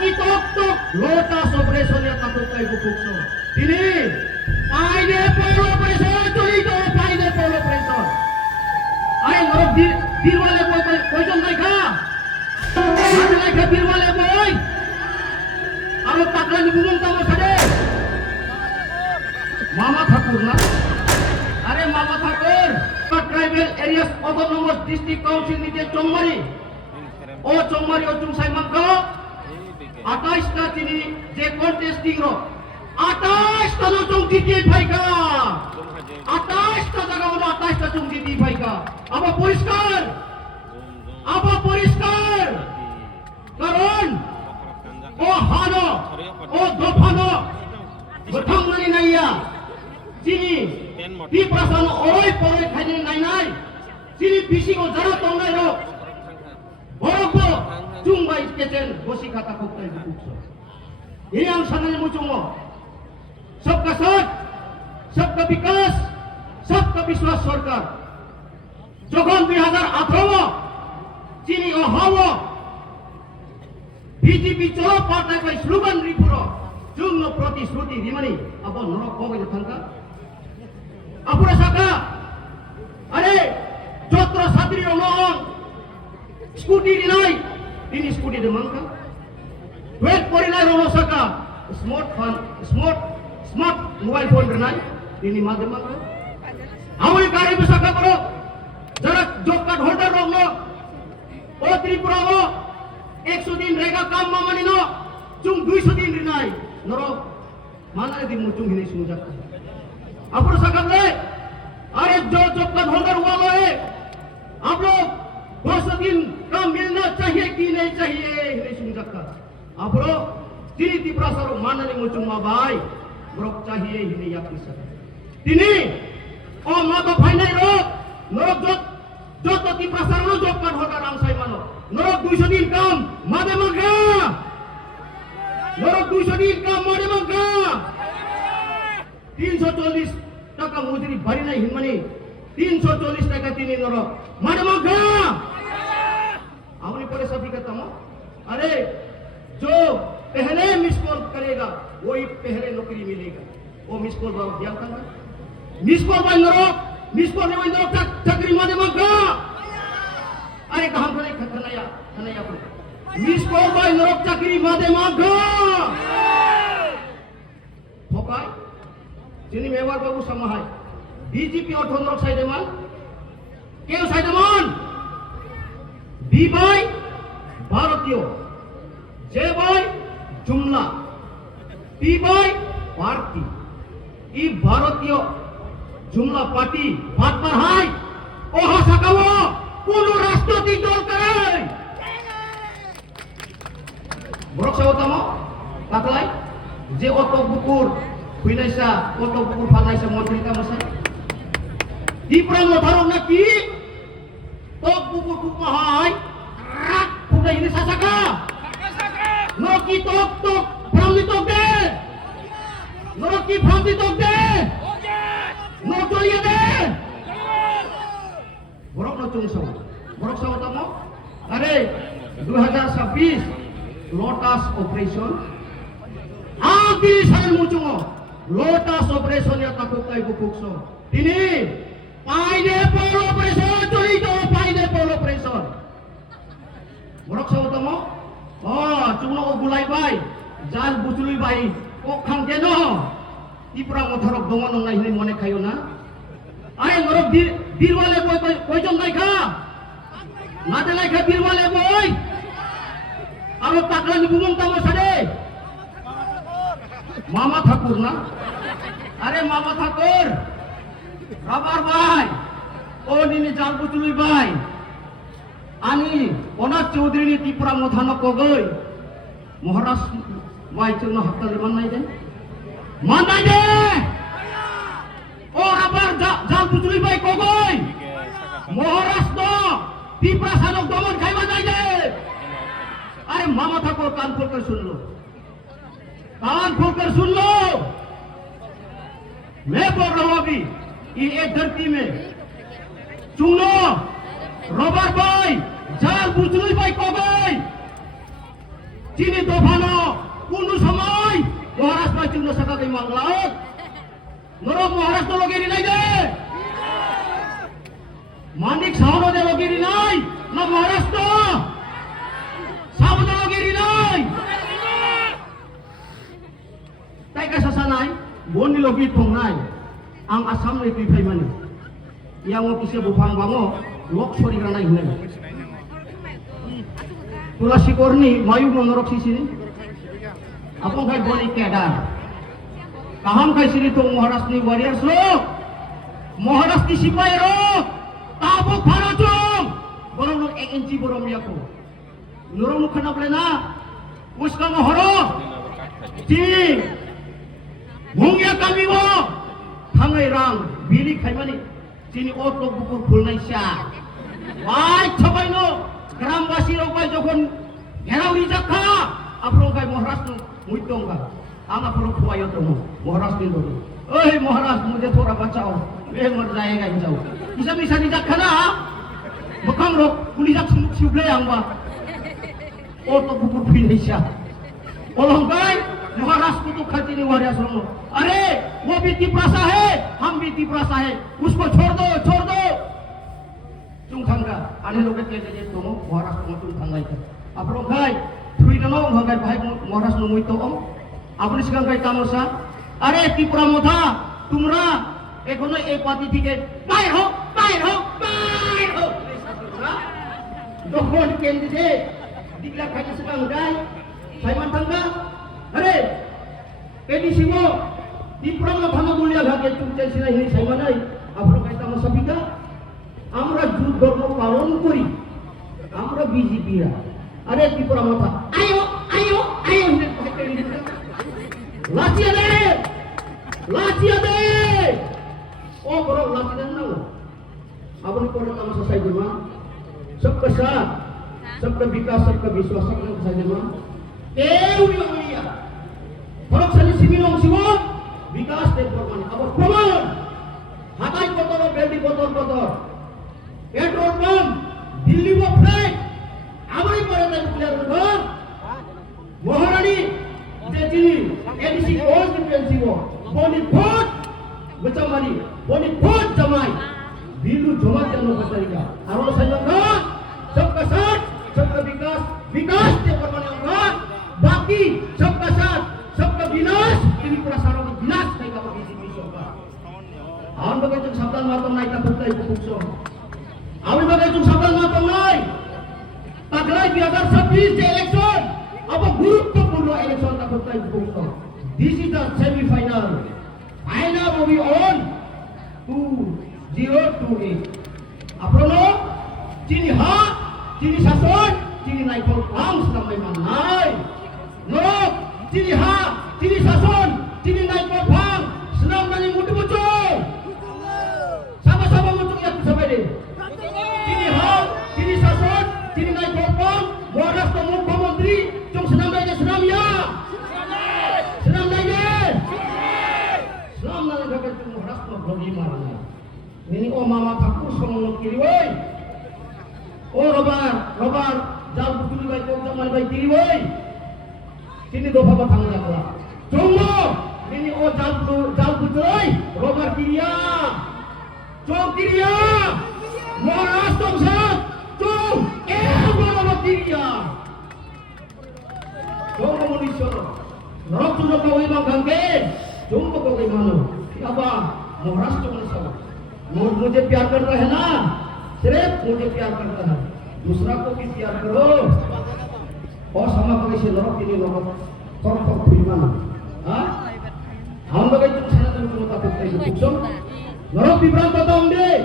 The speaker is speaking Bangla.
Lokitok-tok lotas operation yang takut kay bukukso. Ini pineapple operation চলিত pineapple operation. Ay norok birwale boy koyjon naika. Mate naika birwale boy. Aro taklani bumung tamo sade. Mama Thakur na. Are Mama Thakur. Tribal areas autonomous district council nije Chongmari. O Chongmari o Chungsai Mangka. 28টা তিনি যে কন্টেস্টিং র 28টা চং জিতি ভাইকা 28টা জায়গা হলো 28টা চং জিতি ভাইকা আবার পরিষ্কার কারণ ও হানো ও দফানো গঠনমানি নাইয়া যিনি বিপ্রাসন ওই পরে খাইনি নাই যিনি বিসিগো যারা তংনাই র বরক Jumbai kecen bosi kata koktai bukso. Ini yang sangat muncul. Sabka saat, sabka bikas, sabka biswas sarkar. Jokon 2018 Chini ohawo BJP cholo partai kai slogan ripuro jungno protisruti rimani abo norok kogai thangka. Apura saka are jotro satri ronong scooty dinai ini scooty de mangka wet porinai rono saka smart mobile phone renai ini made mangka amoi gari besaka karo jara job card holder rongno o tripura o 100 din rega kam mamani no chung 200 din renai noro mana din muchung hini sujak apur saka le are job card holder walo hai आप लोग 200 दिन का मिलना चाहिए कि नहीं चाहिए ini sunjakka apro tini tiprasaro manani muchuma bai brok चाहिए ini yakisa tini o mata phainai ro norok jot tiprasaro jot kan hoga ramsai mano norok 200 din kam made maga norok 200 din kam made maga 340 টাকা মজুরি বাড়ি নাই হিনমানি 340 টাকা তিনি norok made maga हमने पूरे सभी कहता हूँ अरे जो पहले मिस कॉल करेगा वही पहले नौकरी मिलेगा वो मिस कॉल बाबू दिया था मिस कॉल बाई नरो मिस कॉल नहीं नरो चक्री माने मगा अरे कहाँ करे खनया पर मिस कॉल बाई नरो चक्री माने मगा फोकाय जिनी मेवार बाबू समाहाय बीजेपी और नरो साइडेमान क्यों साइडेमान बी बाय भारतीय जे बाय जुमला पी बाय पार्टी ई भारतीय जुमला पार्टी बात पर हाय ओ हासाकावो कोनो राष्ट्रपति दल करे बरक सावतामो ताकलाय जे अतो बुकुर हुइनायसा अतो बुकुर फानायसा मन्त्रिता मसा दिप्राम धारक नाकि tok buku mahai rak udah ini sasaka noki tok pramli tok de noki pramli tok de notolia de borok no chungso borok sawo tamo are 2026 lotus operation adi san muchungo lotus operation ya takut kai bukukso ini pineapple operation চলিত pineapple operation borok sawo tamo oh chungno ko gulai bai jal bucului bai ko khang keno ipra mothorok dongon nai hini mone khayo na are norok birwale boy koyjon naika mate naika birwale boy aro taklani bumung tamo sade Mama Thakur na are Mama Thakur Rabar bai oh ini jal bucului bai ani onak chaudhary ni tipura mothano kogoi moharas bai chungno hakta manai de oh rabar jal bucului bai kogoi moharas no tipura sanok domon khai manai de are Mama Thakur कान खोलकर सुन लो मैं बोल रहा हूं अभी ये धरती में चुनो रबर भाई जाल बुचलुई भाई को भाई Sini Dovano, kuno samay, Maharashtra macam na saka kay Manglaot. Norok Maharashtra logi rinay de. Manik Sauro de logi rinay, na Maharashtra. Sauro de logi rinay. Tay kasasanay, bon ni logi tongnay. Ang Assam ni pipay mani. Yang mo kisya bupang bango, lok sori ranay hinay. Tula sikorni mayu monorok sisini. Apong kay boni kedar. Kaham kay sini tong Maharashtra ni warriors lo. Maharashtra sipai ro. Tabuk bharachong. Borong lo 1 inci borong liya ko. Norong lo khanap lena. Uska mo horo. Ti. Mungya kami mo. Thangai rang bili khaimani. Sini otlo bukur phulnai sya. Wai chabai no. গ্রামবাসী রকম যখন ঘেরাও রিজাখা আপনার গায়ে মহারাষ্ট্র মুইতঙ্গা আমার পুরো খুয়াই তো মহারাষ্ট্র ধরে ওই মহারাষ্ট্র মুঝে থোড়া বাঁচাও এ মর জায়গা যাও কিসা মিশা রিজাখা না মোকাম রক পুলিশা সুলুক সুবলে আংবা ও তো বুকুর ফিনিশা অলঙ্কাই महाराष्ट्र को खर्ची नहीं हुआ सुनो अरे वो भी तिपरासा है हम भी तिपरासा है उसको छोड़ दो Tungkangga, ane loket kaya jadi tomo, Maharashtra mo tungkangga ito. Apro kay, tuwi na no, hanggang bahay Maharashtra mo ito om. Apro sigang kay tamo sa, are Tripura mo tha, tumra, ekono e pati tiket, bayar ho. Dokon kendide, dikla kaya sigang kay, Saiman tangga, are, edisi mo, Tripura mo tha mo mulia bhage chukchen sila hini Saiman ay, apro kay tamo sa biga. আমরা যুদ্ধ ধর্ম পালন করি আমরা বিজেপিরা আরে ত্রিপুরা মাথা আয়ো লাচিয়া দে ও বড় লাচি দেন না আপনি করে তামাশা সাই দিমা सबका साथ सबका विकास सबका विश्वास सबका साई दिमा কেউ ইয়া ফরক সালি সিমিলং সিমো বিকাশ তে প্রমাণ আবার প্রমাণ হাতাই কত বেলদি কত पेट्रोल पंप दिल्ली वो फ्लाइट आवाई पर आता नुक्लियर रुकन महारानी जेचिनी एडीसी कोर्स डिफेंसी वो बोनी फोट बचामारी बोनी फोट जमाई बिल्लू जमा जानो बचाएगा आरो संजंगा सबका साथ सबका विकास के परमानेंगा बाकी सबका साथ सबका विनाश ini perasaan को विनाश नहीं का बगी बीसों का हम लोग जो शब्दान मातम नहीं का पुत्ता ही पुत्सों আমি বাগে চুপ সাবধান না তো নাই তাকলাই 2026 যে ইলেকশন अब গুরুত্বপূর্ণ ইলেকশন তা করতে হবে this is the semifinal final will be on 2028 আপনারা চিনি শাসন চিনি নাই প্রোগ্রাম sampai manai norok চিনি শাসন চিনি নাই programme senam nani mutu mutu sama-sama mutu ya sampai deh Sini sason, sini naik popong, Maharashtra Mukhyamantri, cung senam lagi senam ya. Senam lagi. Senam lagi kakek cung Maharashtra bagaimana? Ini mama aku sama kiri woi. Robar, jauh betul baik kau zaman baik kiri woi. Sini doa apa tangga lah. Cungmo, ini jauh betul, robar kiri ya. Cung kiri ya. Maharashtra sat, cung, bala kiriya. Cung komunisme, norok sudah kau imam gangge, cung kau gimana? Apa? Maharashtra sat, मुझे प्यार करता है ना? सिर्फ मुझे प्यार करता है, दूसरा को भी प्यार करो. और sama kau isi norok ini norok, korok gimana? Hah? हम लोग itu sana tu cuma takut itu, cung. Norok di berantau tahun deh.